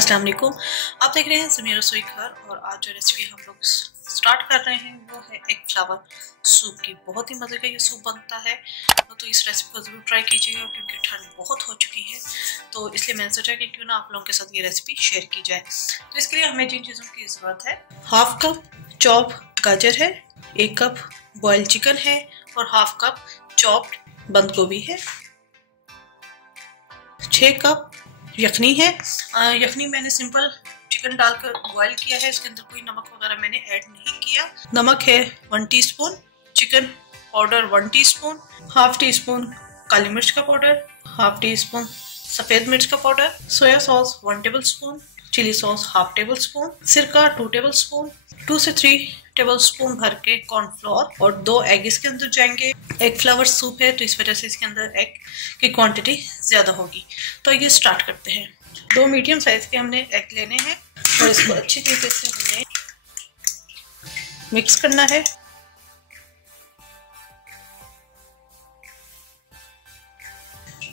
अस्सलाम वालेकुम। आप देख रहे हैं ज़मीर रसोई घर और आज जो रेसिपी हम लोग स्टार्ट कर रहे हैं वो है एग फ्लावर सूप की। बहुत ही मज़े का ये सूप बनता है, तो इस रेसिपी को ज़रूर ट्राई कीजिएगा क्योंकि ठंड बहुत हो चुकी है, तो इसलिए मैंने सोचा कि क्यों ना आप लोगों के साथ ये रेसिपी शेयर की जाए। तो इसके लिए हमें जिन चीज़ों की ज़रूरत है, हाफ कप चॉप गाजर है, 1 कप बॉयल चिकन है और हाफ कप चॉप्ड बंद गोभी है, 6 कप यखनी है। यखनी मैंने सिंपल चिकन डालकर बॉईल किया है, इसके अंदर कोई नमक वगैरह मैंने ऐड नहीं किया। नमक है 1 teaspoon, chicken powder 1 teaspoon, half teaspoon काली मिर्च का पाउडर, हाफ टी स्पून सफ़ेद मिर्च का powder, soya sauce 1 tablespoon, chilli sauce half tablespoon, सिरका 2 टेबल स्पून, 2 से 3 टेबल स्पून भर के कॉर्नफ्लोर और 2 एग इसके अंदर जाएंगे। एग फ्लावर सूप है तो इस वजह से इसके अंदर एग की क्वांटिटी ज़्यादा होगी। तो ये स्टार्ट करते हैं। 2 मीडियम साइज के हमने एग लेने हैं और इसको अच्छी तरीके से हमने मिक्स करना है।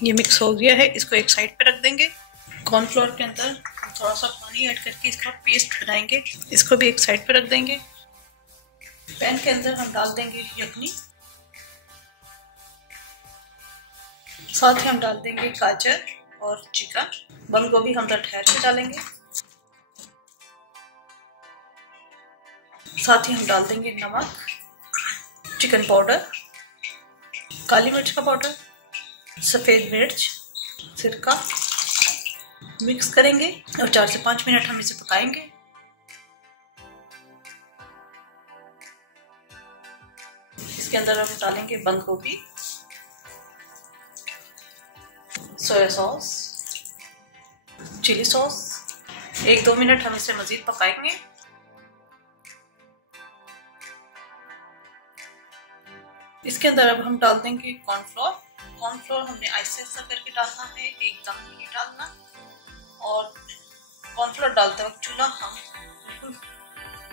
ये मिक्स हो गया है, इसको एक साइड पे रख देंगे। कॉर्नफ्लोर के अंदर हम थोड़ा सा पानी ऐड करके इसका पेस्ट बनाएंगे, इसको भी एक साइड पे रख देंगे। पैन के अंदर हम डाल देंगे यखनी, साथ ही हम डाल देंगे गाजर और चिकन, बंद गोभी हम ठहर के डालेंगे। साथ ही हम डाल देंगे नमक, चिकन पाउडर, काली मिर्च का पाउडर, सफ़ेद मिर्च, सिरका। मिक्स करेंगे और 4 से 5 मिनट हम इसे पकाएंगे। इसके अंदर हम डालेंगे बंद गोभी, soya sauce, chilli sauce. 1-2 minute हम इसे मज़ीद पकाएंगे। इसके अंदर अब हम डाल देंगे कॉर्नफ्लोर। कॉर्नफ्लोर हमने आहिस्ता करके डालना है, एकदम नहीं डालना। और कॉर्नफ्लोर डालते वक्त चूल्हा हम बिल्कुल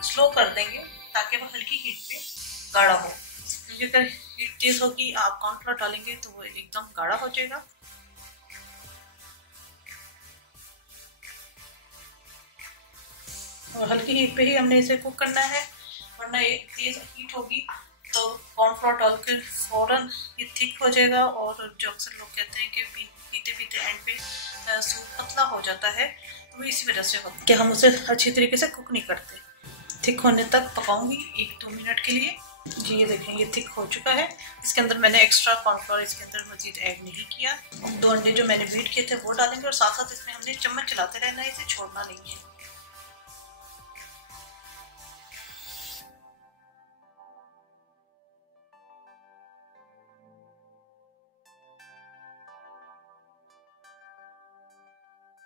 स्लो कर देंगे ताकि वो हल्की हीट पे गाढ़ा हो, क्योंकि अगर हीट तेज होगी आप कॉर्नफ्लोर डालेंगे तो वो एकदम गाढ़ा हो जाएगा। और हल्की हीट पे ही हमने इसे कुक करना है, वरना ये तेज हीट होगी तो कॉर्नफ्लोर डालकर फौरन ये थिक हो जाएगा। और जो अक्सर लोग कहते हैं कि पीते पीते एंड पे सूप पतला हो जाता है, तो वो इसी वजह से होता है कि हम उसे अच्छी तरीके से कुक नहीं करते। थिक होने तक पकाऊंगी 1-2 मिनट के लिए। जी ये देखें, ये थिक हो चुका है। इसके अंदर मैंने एक्स्ट्रा कॉर्नफ्लोर इसके अंदर मजीद ऐड नहीं किया। 2 अंडे जो मैंने बीट किए थे वो डालेंगे और साथ साथ इसमें हमने चम्मच चलाते रहना है, इसे छोड़ना नहीं है।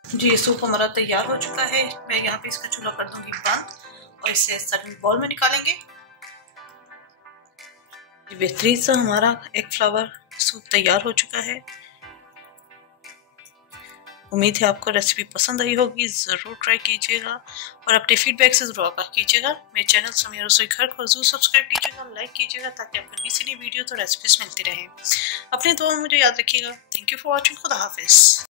जी सूप हमारा तैयार हो चुका है। मैं यहाँ पे इसका चूल्हा कर दूंगी बंद और इसे सर्विंग बाउल में निकालेंगे। बेहतरीन सा हमारा एग फ्लावर सूप तैयार हो चुका है। उम्मीद है आपको रेसिपी पसंद आई होगी, ज़रूर ट्राई कीजिएगा और अपने फीडबैक से ज़रूर आगाह कीजिएगा। मेरे चैनल ज़मीर रसोई घर को ज़रूर सब्सक्राइब कीजिएगा, लाइक कीजिएगा ताकि आपको नई से नई वीडियो तो रेसिपीज मिलती रहे। अपनी दुआ में मुझे याद रखिएगा। Thank you for watching. खुदा हाफिज़।